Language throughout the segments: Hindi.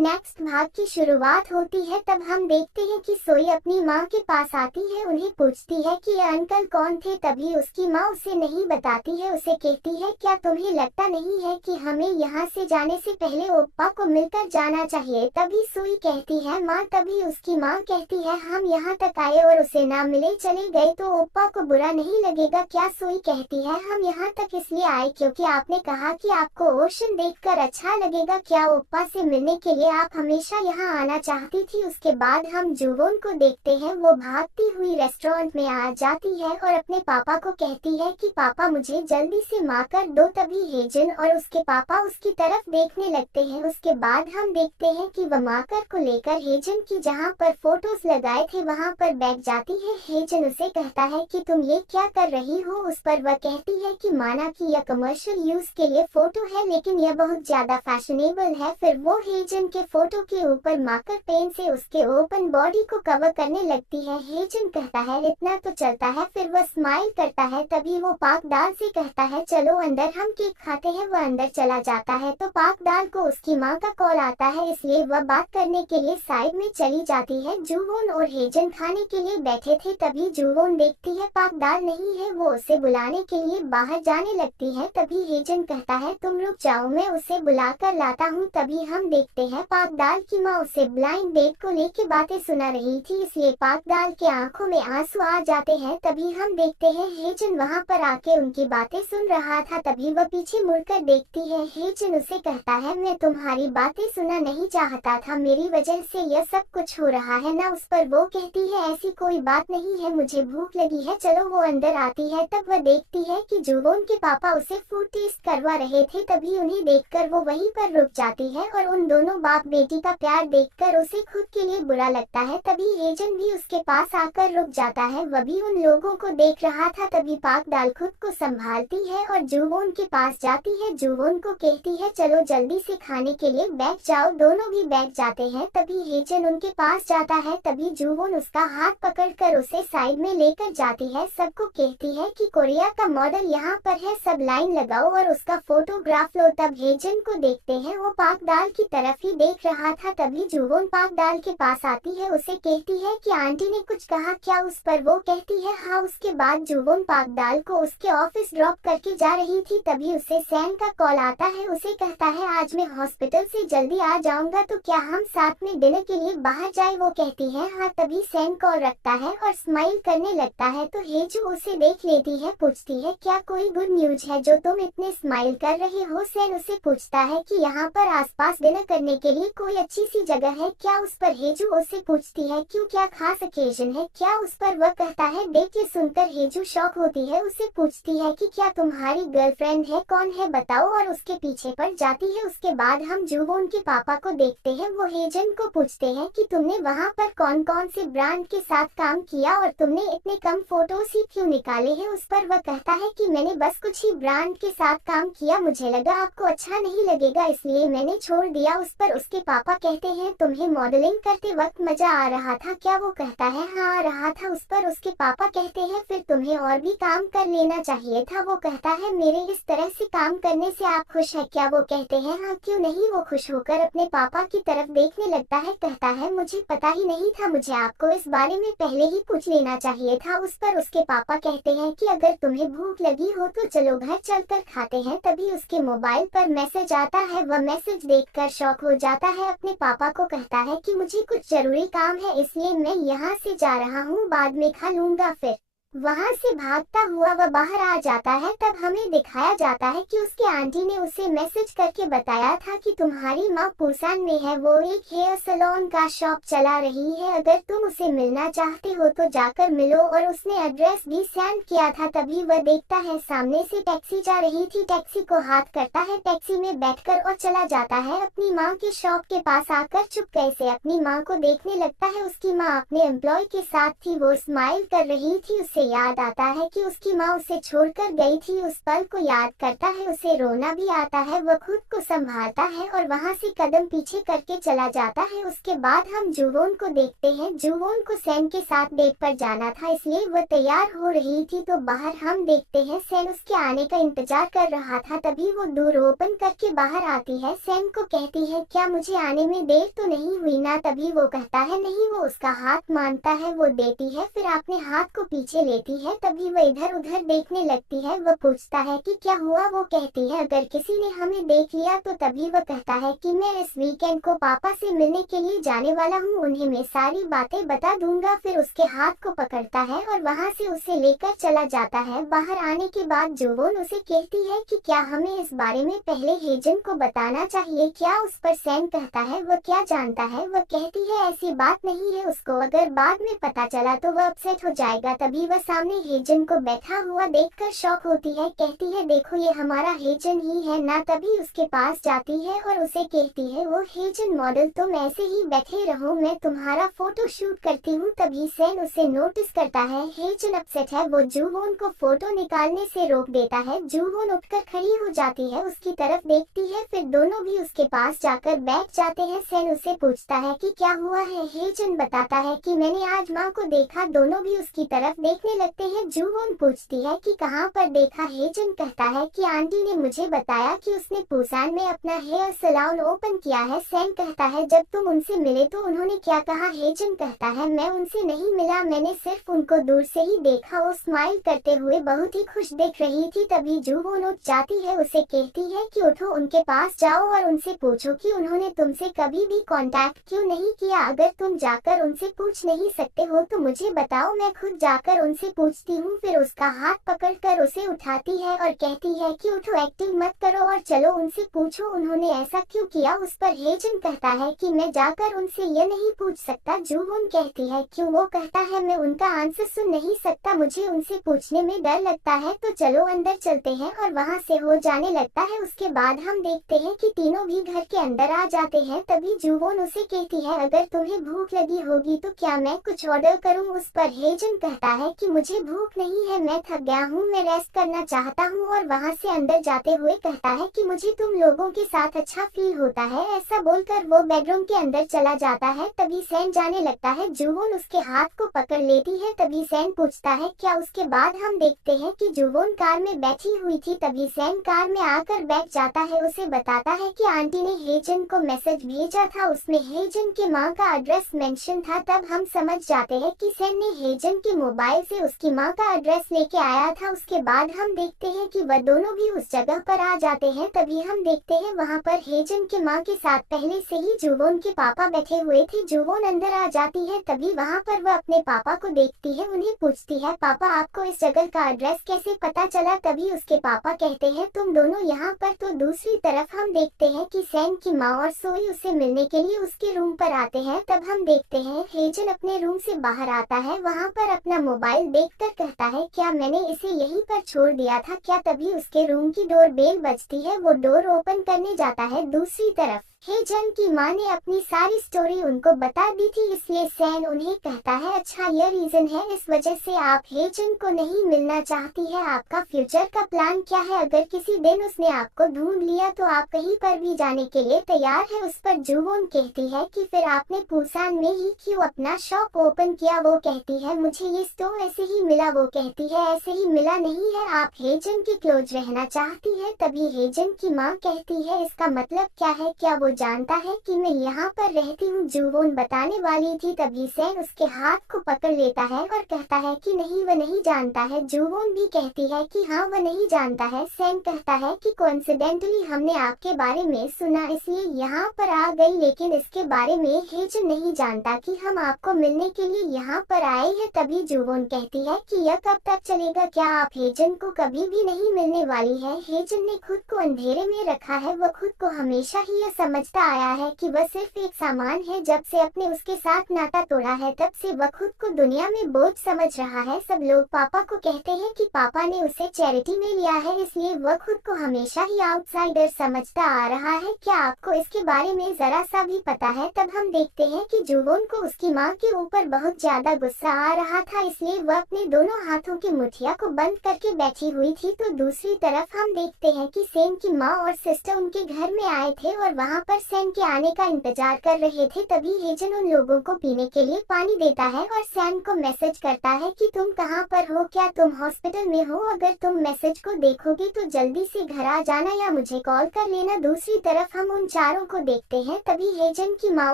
नेक्स्ट भाग की शुरुआत होती है। तब हम देखते हैं कि सोई अपनी माँ के पास आती है, उन्हें पूछती है कि ये अंकल कौन थे। तभी उसकी माँ उसे नहीं बताती है, उसे कहती है क्या तुम्हें लगता नहीं है कि हमें यहाँ से जाने से पहले ओप्पा को मिलकर जाना चाहिए। तभी सोई कहती है माँ। तभी उसकी माँ कहती है हम यहाँ तक आए और उसे ना मिले चले गए तो ओप्पा को बुरा नहीं लगेगा क्या। सोई कहती है हम यहाँ तक इसलिए आए क्योंकि आपने कहा कि आपको ओशन देखकर अच्छा लगेगा। क्या ओप्पा से मिलने के लिए आप हमेशा यहाँ आना चाहती थी। उसके बाद हम जुवोन को देखते हैं, वो भागती हुई रेस्टोरेंट में आ जाती है और अपने पापा को कहती है कि पापा मुझे जल्दी से माँ कर दो। तभी हेजन और उसके पापा उसकी तरफ देखने लगते हैं। उसके बाद हम देखते हैं कि वह माकर को लेकर हेजन की जहाँ पर फोटोज लगाए थे वहाँ पर बैठ जाती है। हेजन उसे कहता है कि तुम ये क्या कर रही हो। उस पर वह कहती है कि माना कि यह कमर्शियल यूज के लिए फोटो है लेकिन यह बहुत ज्यादा फैशनेबल है। फिर वो हेजन के फोटो के ऊपर मार्कर पेन से उसके ओपन बॉडी को कवर करने लगती है। हेजन कहता है इतना तो चलता है। फिर वह स्माइल करता है। तभी वो पाक दाल से कहता है चलो अंदर हम केक खाते हैं। वह अंदर चला जाता है तो पाक दाल को उसकी माँ का कॉल आता है, इसलिए वह बात करने के लिए साइड में चली जाती है। जुवोन और हेजन खाने के लिए बैठे थे। तभी जुवोन देखती है पाक दाल नहीं है, वो उसे बुलाने के लिए बाहर जाने लगती है। तभी हेजन कहता है तुम रुक जाओ, मैं उसे बुला कर लाता हूँ। तभी हम देखते हैं पाक दाल की माँ उसे ब्लाइंड डेट को लेके बातें सुना रही थी, इसलिए पाक दाल के आंखों में आंसू आ जाते हैं। तभी हम देखते हैं हेजन वहाँ पर आके उनकी बातें सुन रहा था। तभी वह पीछे मुड़कर देखती है। हेजन उसे कहता है मैं तुम्हारी बातें सुनना नहीं चाहता था, मेरी वजह से यह सब कुछ हो रहा है ना। उस पर वो कहती है ऐसी कोई बात नहीं है, मुझे भूख लगी है, चलो। वो अंदर आती है। तब वह देखती है कि जुवोन के पापा उसे फूड टेस्ट करवा रहे थे। तभी उन्हें देखकर वो वहीं पर रुक जाती है और उन दोनों बाप बेटी का प्यार देखकर उसे खुद के लिए बुरा लगता है। तभी हेजन भी उसके पास आकर रुक जाता है, वह भी उन लोगों को देख रहा था। तभी पाक दाल खुद को संभालती है और जुवोन के पास जाती है। जुवोन को कहती है चलो जल्दी से खाने के लिए बैठ जाओ। दोनों भी बैठ जाते हैं। तभी हेजन उनके पास जाता है। तभी जुवोन उसका हाथ पकड़कर उसे साइड में लेकर जाती है। सबको कहती है कि कोरिया का मॉडल यहाँ पर है, सब लाइन लगाओ और उसका फोटोग्राफ लो। तब हेजन को देखते हैं, वो पाक दाल की तरफ ही देख रहा था। तभी जुवोन पाक दाल के पास आती है, उसे कहती है कि आंटी ने कुछ कहा क्या। उस पर वो कहती है हाँ। उसके बाद जुवोन पाक दाल को उसके ऑफिस ड्रॉप करके जा रही थी। तभी उसे सैन का कॉल आता है, उसे कहता है आज मैं हॉस्पिटल से जल्दी आ जाऊंगा तो क्या हम साथ में डिनर के लिए बाहर जाए। वो कहती है हाँ। तभी सैन कॉल रखता है और स्माइल करने लगता है तो हेजू उसे देख लेती है, पूछती है क्या कोई गुड न्यूज है जो तुम इतने स्माइल कर रहे हो। सैन उसे पूछता है कि यहाँ पर आसपास डिनर करने के लिए कोई अच्छी सी जगह है क्या। उस पर हेजू उसे पूछती है क्यों, क्या खास ओकेजन है क्या। उस पर वह कहता है डेट। ये सुनकर हेजू शॉक होती है, उसे पूछती है कि क्या तुम्हारी गर्लफ्रेंड है, कौन है बताओ, और उसके पीछे पड़ जाती है। उसके बाद हम जुवोन के पापा को देखते हैं, वो हेजन को पूछते हैं कि तुमने वहाँ पर कौन कौन से ब्रांड के साथ काम किया और तुमने इतने कम फोटोज ही क्यों निकाले हैं। उस पर वह कहता है कि मैंने बस कुछ ही ब्रांड के साथ काम किया, मुझे लगा आपको अच्छा नहीं लगेगा इसलिए मैंने छोड़ दिया। उस पर उसके पापा कहते हैं तुम्हें मॉडलिंग करते वक्त मजा आ रहा था क्या। वो कहता है हाँ आ रहा था। उस पर उसके पापा कहते हैं फिर तुम्हें और भी काम कर लेना चाहिए था। वो कहता है मेरे इस तरह से काम करने से आप खुश है क्या। वो कहते हैं हाँ क्यों नहीं। वो खुश होकर अपने पापा की तरफ देखने लगता है, कहता है मुझे पता ही नहीं था, मुझे आपको इस बारे में पहले ही पूछ लेना चाहिए था। उस पर उसके पापा कहते हैं कि अगर तुम्हें भूख लगी हो तो चलो घर चलकर खाते हैं। तभी उसके मोबाइल पर मैसेज आता है, वह मैसेज देखकर शॉक हो जाता है, अपने पापा को कहता है कि मुझे कुछ जरूरी काम है इसलिए मैं यहाँ से जा रहा हूँ, बाद में खा लूंगा। फिर वहाँ से भागता हुआ वह बाहर आ जाता है। तब हमें दिखाया जाता है कि उसके आंटी ने उसे मैसेज करके बताया था कि तुम्हारी माँ पुसान में है, वो एक हेयर सैलून का शॉप चला रही है, अगर तुम उसे मिलना चाहते हो तो जाकर मिलो। और उसने एड्रेस भी सेंड किया था। तभी वह देखता है सामने से टैक्सी जा रही थी, टैक्सी को हाथ करता है, टैक्सी में बैठकर और चला जाता है अपनी माँ के शॉप के पास। आकर चुपके से अपनी माँ को देखने लगता है, उसकी माँ अपने एम्प्लॉय के साथ थी, वो स्माइल कर रही थी, उससे उसे याद आता है कि उसकी माँ उसे छोड़कर गई थी। उस पल को याद करता है, उसे रोना भी आता है। वह खुद को संभालता है और वहाँ से कदम पीछे करके चला जाता है। उसके बाद हम जुवोन को देखते हैं। जुवोन को सैन के साथ डेट पर जाना था, इसलिए वह तैयार हो रही थी। तो बाहर हम देखते हैं सैन उसके आने का इंतजार कर रहा था। तभी वो डोर ओपन करके बाहर आती है। सैन को कहती है, क्या मुझे आने में देर तो नहीं हुई ना? तभी वो कहता है नहीं। वो उसका हाथ मानता है, वो देती है, फिर अपने हाथ को पीछे लेती है। तभी वह इधर उधर देखने लगती है। वह पूछता है कि क्या हुआ? वो कहती है अगर किसी ने हमें देख लिया तो? तभी वह कहता है कि मैं इस वीकेंड को पापा से मिलने के लिए जाने वाला हूँ, उन्हें मैं सारी बातें बता दूंगा। फिर उसके हाथ को पकड़ता है और वहाँ से उसे लेकर चला जाता है। बाहर आने के बाद जुवोन उसे कहती है कि क्या हमें इस बारे में पहले हेजन को बताना चाहिए क्या? उस पर सैन कहता है वह क्या जानता है? वह कहती है ऐसी बात नहीं है, उसको अगर बाद में पता चला तो वह अपसेट हो जाएगा। तभी वह सामने हेजन को बैठा हुआ देखकर शॉक होती है। कहती है देखो ये हमारा हेजन ही है ना? तभी उसके पास जाती है और उसे कहती है वो हेजन मॉडल, तुम ऐसे ही बैठे रहो, मैं तुम्हारा फोटो शूट करती हूँ। तभी सैन उसे नोटिस करता है हेजन अपसेट है। वो जुवोन को फोटो निकालने से रोक देता है। जुवोन उठकर खड़ी हो जाती है, उसकी तरफ देखती है, फिर दोनों भी उसके पास जाकर बैठ जाते हैं। सैन उसे पूछता है कि क्या हुआ है? हेजन बताता है कि मैंने आज माँ को देखा। दोनों भी उसकी तरफ देखने लगते हैं। जुवोन पूछती है कि कहाँ पर देखा? हेजन कहता है कि आंटी ने मुझे बताया कि उसने पुसान में अपना हेयर सैलून ओपन किया है। सैन कहता है जब तुम उनसे मिले तो उन्होंने क्या कहा? हेजन कहता है मैं उनसे नहीं मिला, मैंने सिर्फ उनको दूर से ही देखा। वो स्माइल करते हुए बहुत ही खुश दिख रही थी। तभी जुवोन उठ जाती है, उसे कहती है कि उठो, उनके पास जाओ और उनसे पूछो कि उन्होंने तुमसे कभी भी कांटेक्ट क्यों नहीं किया। अगर तुम जाकर उनसे पूछ नहीं सकते हो तो मुझे बताओ, मैं खुद जाकर उनसे पूछती हूँ। फिर उसका हाथ पकड़कर उसे उठाती है और कहती है कि उठो, एक्टिंग मत करो और चलो उनसे पूछो उन्होंने ऐसा क्यों किया। उस पर हेजन कहता है कि मैं जाकर उनसे ये नहीं पूछ सकता। जुवोन कहती है क्यों? वो कहता है मैं उनका आंसर सुन नहीं सकता, मुझे उनसे पूछने में डर लगता है। तो चलो अंदर चलते हैं और वहाँ से हो जाने लगता है। उसके बाद हम देखते हैं कि तीनों भी घर के अंदर आ जाते हैं। तभी जुवोन उसे कहती है अगर तुम्हें भूख लगी होगी तो क्या मैं कुछ ऑर्डर करूं? उस पर हेजन कहता है कि मुझे भूख नहीं है, मैं थक गया हूं, मैं रेस्ट करना चाहता हूं। और वहां से अंदर जाते हुए कहता है कि मुझे तुम लोगों के साथ अच्छा फील होता है। ऐसा बोलकर वो बेडरूम के अंदर चला जाता है। तभी सैन जाने लगता है, जुवोन उसके हाथ को पकड़ लेती है। तभी सैन पूछता है क्या? उसके बाद हम देखते हैं कि जुवोन कार में बैठी हुई थी। तभी सैन कार में आकर बैठ जाता है, उसे बताता है कि आंटी ने हेजन को मैसेज भेजा था, उसमें हेजन के माँ का एड्रेस मेंशन था। तब हम समझ जाते हैं कि सैन ने हेजन के मोबाइल से उसकी माँ का एड्रेस लेके आया था। उसके बाद हम देखते हैं कि वह दोनों भी उस जगह पर आ जाते हैं। तभी हम देखते हैं वहाँ पर हेजन के माँ के साथ पहले से ही जुवोन के पापा बैठे हुए थे। जुवोन अंदर आ जाती है। तभी वहाँ पर वह अपने पापा को देखती है, उन्हें पूछती है पापा आपको इस जगह का एड्रेस कैसे पता चला? तभी उसके पापा कहते हैं तुम दोनों यहाँ पर। तो दूसरी तरफ हम देखते हैं कि सैन की माँ और सोई उसे मिलने के लिए उसके रूम पर आते हैं। तब हम देखते हैं हेजन अपने रूम से बाहर आता है, वहाँ पर अपना मोबाइल देखकर कहता है क्या मैंने इसे यहीं पर छोड़ दिया था क्या? तभी उसके रूम की डोर बेल बजती है, वो डोर ओपन करने जाता है। दूसरी तरफ हेजन की माँ ने अपनी सारी स्टोरी उनको बता दी थी, इसलिए सैन उन्हें कहता है अच्छा ये रीजन है, इस वजह से आप हेजन को नहीं मिलना चाहती है। आपका फ्यूचर का प्लान क्या है? अगर किसी दिन उसने आपको ढूंढ लिया तो आप कहीं पर भी जाने के लिए तैयार है? उस पर जुवोन कहती है कि फिर आपने पुसान में ही क्यों अपना शॉप ओपन किया? वो कहती है मुझे ये स्टोव ऐसे ही मिला। वो कहती है ऐसे ही मिला नहीं है, आप हेजन के क्लोज रहना चाहती है। तभी हेजन की माँ कहती है इसका मतलब क्या है? क्या वो जानता है कि मैं यहाँ पर रहती हूँ? जुवोन बताने वाली थी। तभी सैन उसके हाथ को पकड़ लेता है और कहता है कि नहीं वह नहीं जानता है। जुवोन भी कहती है कि हाँ वह नहीं जानता है। सैन कहता है कि कोइंसिडेंटली हमने आपके बारे में सुना इसलिए यहाँ पर आ गई, लेकिन इसके बारे में हेजन नहीं जानता कि हम आपको मिलने के लिए यहाँ पर आए हैं। तभी जुवोन कहती है कि यह कब तक चलेगा? क्या आप हेजन को कभी भी नहीं मिलने वाली है? हेजन ने खुद को अंधेरे में रखा है, वह खुद को हमेशा ही यह समझ समझता आया है कि वह सिर्फ एक सामान है। जब से अपने उसके साथ नाता तोड़ा है तब से वह खुद को दुनिया में बोझ समझ रहा है। सब लोग पापा को कहते हैं कि पापा ने उसे चैरिटी में लिया है, इसलिए वह खुद को हमेशा ही आउटसाइडर समझता आ रहा है। क्या आपको इसके बारे में जरा सा भी पता है? तब हम देखते हैं कि जुवोन को उसकी माँ के ऊपर बहुत ज्यादा गुस्सा आ रहा था, इसलिए वह अपने दोनों हाथों की मुठिया को बंद करके बैठी हुई थी। तो दूसरी तरफ हम देखते हैं कि सैम की माँ और सिस्टर उनके घर में आए थे और वहाँ पर सैम के आने का इंतजार कर रहे थे। तभी हेजन उन लोगों को पीने के लिए पानी देता है और सैम को मैसेज करता है कि तुम कहाँ पर हो, क्या तुम हॉस्पिटल में हो? अगर तुम मैसेज को देखोगे तो जल्दी से घर आ जाना या मुझे कॉल कर लेना। दूसरी तरफ हम उन चारों को देखते हैं। तभी हेजन की माँ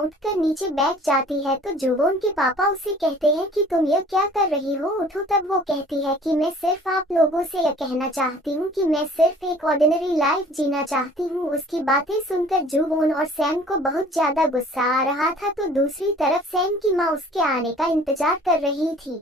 उठकर नीचे बैठ जाती है तो जुवोन के पापा उसे कहते हैं कि तुम यह क्या कर रही हो, उठो। तब वो कहती है कि मैं सिर्फ आप लोगों से यह कहना चाहती हूँ कि मैं सिर्फ एक ऑर्डिनरी लाइफ जीना चाहती हूँ। उसकी बातें सुनकर जुवोन और सैम को बहुत ज्यादा गुस्सा आ रहा था। तो दूसरी तरफ सैम की माँ उसके आने का इंतजार कर रही थी।